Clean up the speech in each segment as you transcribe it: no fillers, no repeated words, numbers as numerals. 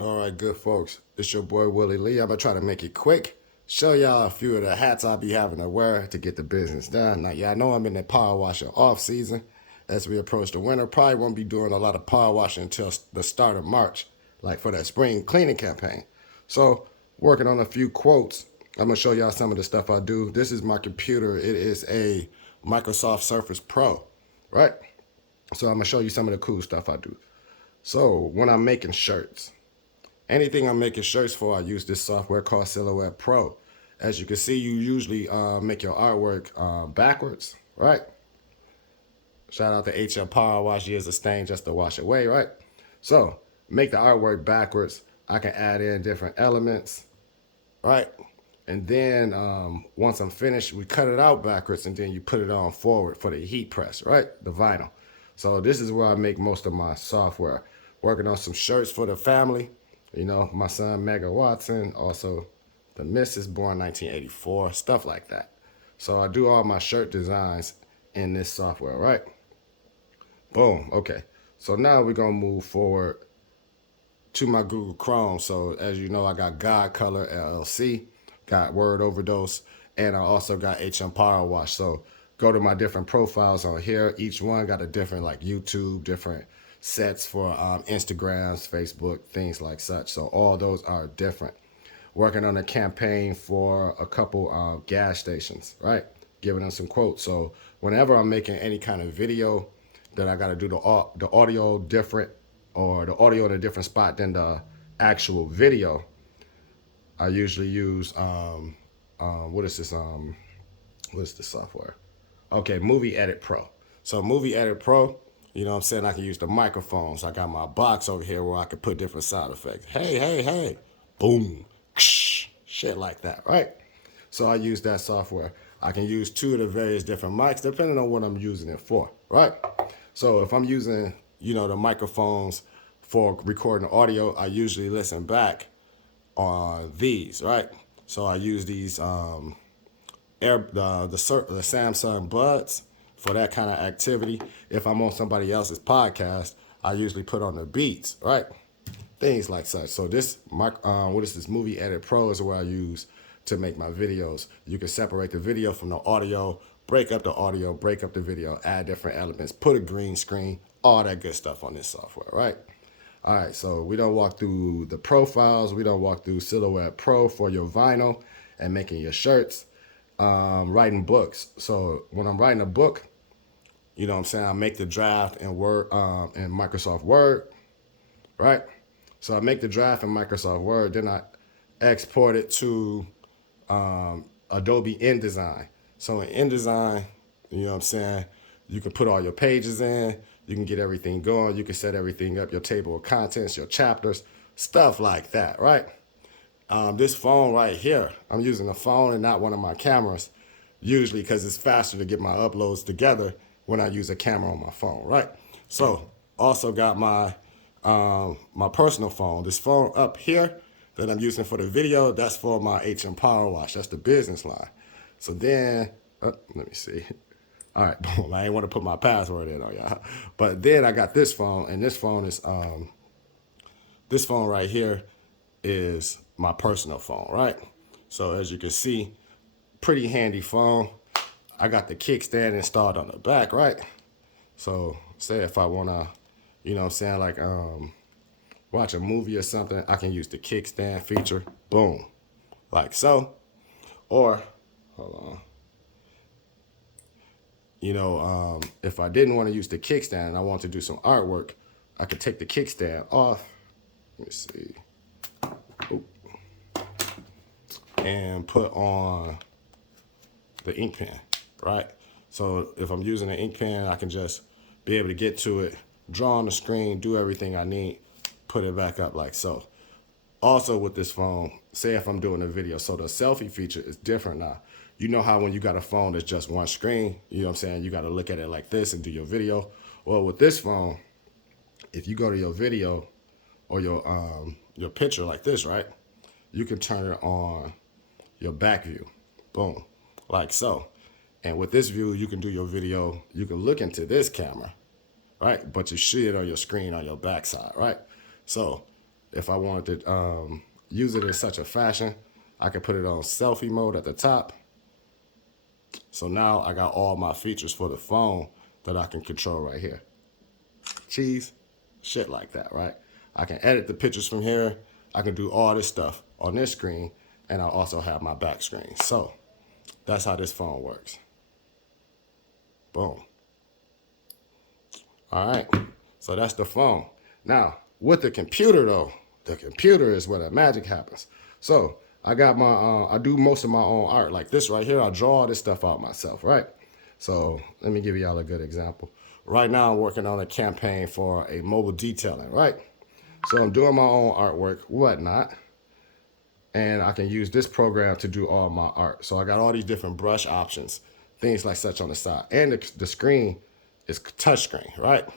All right, good folks. It's your boy Willie Lee. I'm gonna try to make it quick. Show y'all a few of the hats I'll be having to wear to get the business done. Now, y'all know I'm in the power washer off season. As we approach the winter, probably won't be doing a lot of power washing until the start of March, like for that spring cleaning campaign. So, working on a few quotes. I'm gonna show y'all some of the stuff I do. This is my computer. It is a Microsoft Surface Pro, right? So I'm gonna show you some of the cool stuff I do. So when I'm making shirts, anything I'm making shirts for, I use this software called Silhouette Pro. As you can see, you usually make your artwork backwards, right? Shout out to HM Power Wash, years of stain just to wash away, right? So make the artwork backwards. I can add in different elements, right? And then once I'm finished, we cut it out backwards and then you put it on forward for the heat press, right? The vinyl. So this is where I make most of my software. Working on some shirts for the family. You know, my son Mega Watson, also the Missus born 1984, stuff like that. So I do all my shirt designs in this software, right? Boom. Okay. So now we're gonna move forward to my Google Chrome. So as you know, I got God Color LLC, got Word Overdose, and I also got HM Power Wash. So go to my different profiles on here. Each one got a different like YouTube, different sets for Instagrams, Facebook, things like such. So all those are different. Working on a campaign for a couple gas stations, right? Giving them some quotes. So whenever I'm making any kind of video that I got to do the audio different or the audio in a different spot than the actual video, I usually use what is this what is the software? Okay, Movie Edit Pro. So Movie Edit Pro, you know what I'm saying? I can use the microphones. I got my box over here where I can put different sound effects. Hey, hey, hey, boom, shit like that, right? So I use that software. I can use two of the various different mics depending on what I'm using it for, right? So if I'm using, you know, the microphones for recording audio, I usually listen back on these, right? So I use these the Samsung Buds for that kind of activity. If I'm on somebody else's podcast, I usually put on the beats, right? Things like such. So this, what is this? Movie Edit Pro is where I use to make my videos. You can separate the video from the audio, break up the audio, break up the video, add different elements, put a green screen, all that good stuff on this software, right? All right, so we don't walk through the profiles. We don't walk through Silhouette Pro for your vinyl and making your shirts. Writing books. So when I'm writing a book, you know what I'm saying, I make the draft in Word in Microsoft Word, right? So I make the draft in Microsoft Word, then I export it to Adobe InDesign. So in InDesign, you know what I'm saying, you can put all your pages in, you can get everything going, you can set everything up, your table of contents, your chapters, stuff like that, right? This phone right here, I'm using a phone and not one of my cameras, usually because it's faster to get my uploads together when I use a camera on my phone, right? So also got my personal phone. This phone up here that I'm using for the video, that's for my HM Power Wash. That's the business line. So then, let me see. All right, boom. I ain't want to put my password in on y'all. But then I got this phone, and this phone right here is my personal phone, right? So as you can see, pretty handy phone. I got the kickstand installed on the back, right? So say if I wanna, you know what I'm saying, like watch a movie or something, I can use the kickstand feature, boom, like so. Or, hold on, you know, if I didn't want to use the kickstand and I want to do some artwork, I could take the kickstand off. Let me see. Oop, and put on the ink pen, right? So if I'm using an ink pen, I can just be able to get to it, draw on the screen, do everything I need, put it back up like so. Also with this phone, say if I'm doing a video, so the selfie feature is different now. You know how when you got a phone that's just one screen, you know what I'm saying, you got to look at it like this and do your video. Well, with this phone, if you go to your video or your picture like this, right? You can turn it on your back view. Boom. Like so. And with this view, you can do your video. You can look into this camera, right? But you see it on your screen on your backside, right? So if I wanted to use it in such a fashion, I could put it on selfie mode at the top. So now I got all my features for the phone that I can control right here. Cheese, shit like that, right? I can edit the pictures from here. I can do all this stuff on this screen, and I also have my back screen. So that's how this phone works. Boom. All right, so that's the phone. Now, with the computer though, the computer is where the magic happens. So I got my, I do most of my own art. Like this right here, I draw all this stuff out myself, right? So let me give y'all a good example. Right now I'm working on a campaign for a mobile detailing, right? So I'm doing my own artwork, whatnot. And I can use this program to do all my art. So I got all these different brush options, things like such on the side. And the screen is touchscreen, right?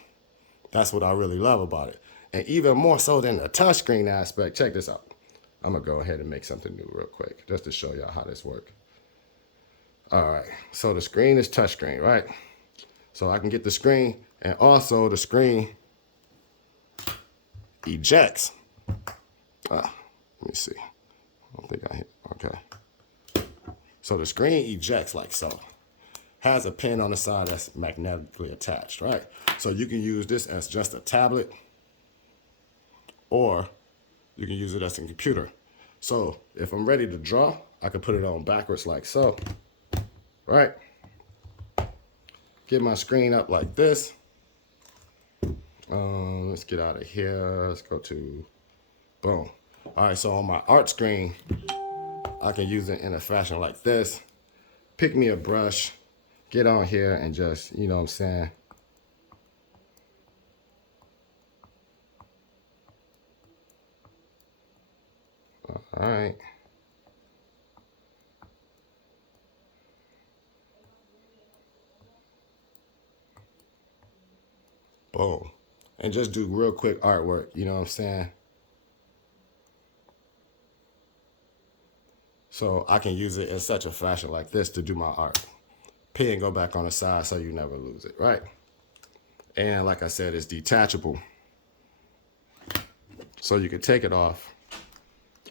That's what I really love about it. And even more so than the touchscreen aspect, check this out. I'm gonna go ahead and make something new real quick, just to show y'all how this works. All right, so the screen is touchscreen, right? So I can get the screen, and also the screen ejects. Let me see. I don't think I hit, okay. So the screen ejects like so. Has a pin on the side that's magnetically attached, right? So you can use this as just a tablet, or you can use it as a computer. So if I'm ready to draw, I can put it on backwards like so, right? Get my screen up like this. Let's get out of here. Let's go to, boom. All right, so on my art screen, I can use it in a fashion like this. Pick me a brush, get on here and just, you know what I'm saying? All right. Boom. And just do real quick artwork, you know what I'm saying? So I can use it in such a fashion like this to do my art. Pin go back on the side so you never lose it, right? And like I said, it's detachable. So you can take it off,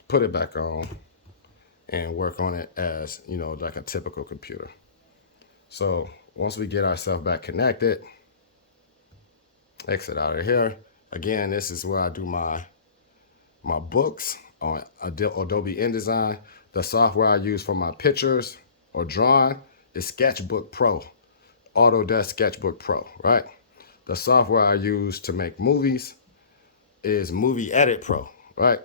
put it back on, and work on it as, you know, like a typical computer. So once we get ourselves back connected, exit out of here. Again, this is where I do my books on Adobe InDesign. The software I use for my pictures or drawing is Sketchbook Pro, Autodesk Sketchbook Pro, right? The software I use to make movies is Movie Edit Pro, right?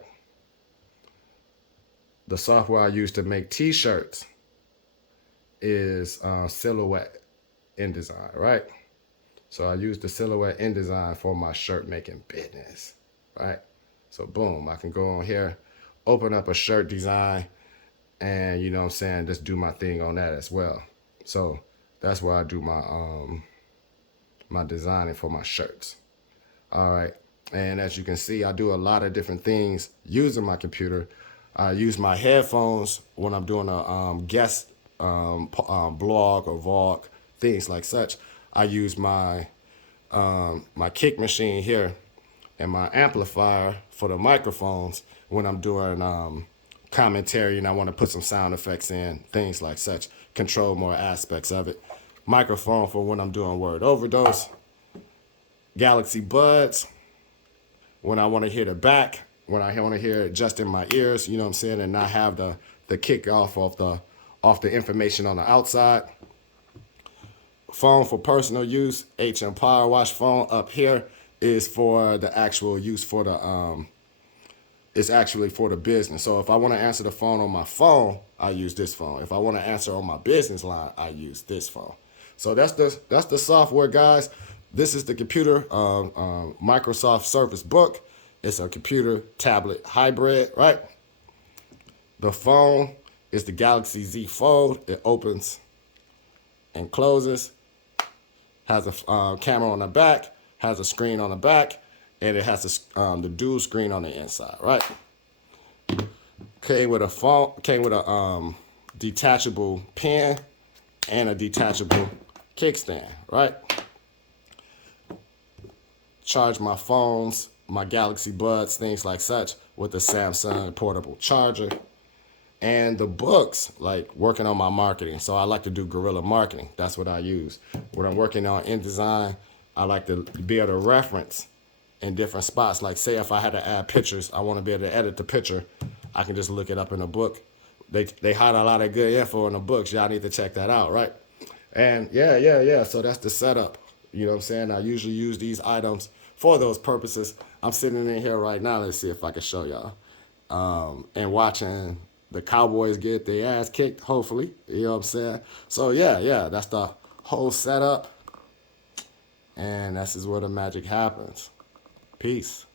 The software I use to make t-shirts is Silhouette InDesign, right? So I use the Silhouette InDesign for my shirt making business, right? So boom, I can go on here, open up a shirt design, and you know what I'm saying, just do my thing on that as well. So that's where I do my my designing for my shirts. All right, and as you can see, I do a lot of different things using my computer. I use my headphones when I'm doing a guest blog or vlog, things like such. I use my my kick machine here and my amplifier for the microphones when I'm doing commentary and I want to put some sound effects in, things like such, control more aspects of it. Microphone for when I'm doing word overdose. Galaxy Buds when I want to hear the back, when I want to hear it just in my ears, you know what I'm saying, and not have the kick off the information on the outside. Phone for personal use, HM Power Wash phone up here is for the actual use for the it's actually for the business. So if I want to answer the phone on my phone, I use this phone. If I want to answer on my business line, I use this phone. So that's the software, guys. This is the computer Microsoft Surface Book. It's a computer tablet hybrid, right? The phone is the Galaxy Z Fold. It opens and closes. Has a camera on the back. Has a screen on the back. And it has the dual screen on the inside, right? Came with a detachable pen and a detachable kickstand, right? Charge my phones my Galaxy Buds, things like such, with the Samsung portable charger. And the books, like working on my marketing. So I like to do guerrilla marketing. That's what I use. When I'm working on InDesign, I like to be able to reference in different spots. Like say if I had to add pictures, I want to be able to edit the picture. I can just look it up in a book. They hide a lot of good info in the books. Y'all need to check that out, right? And yeah. So that's the setup. You know what I'm saying? I usually use these items for those purposes. I'm sitting in here right now. Let's see if I can show y'all. And watching the Cowboys get their ass kicked, hopefully. You know what I'm saying? So yeah, that's the whole setup. And this is where the magic happens. Peace.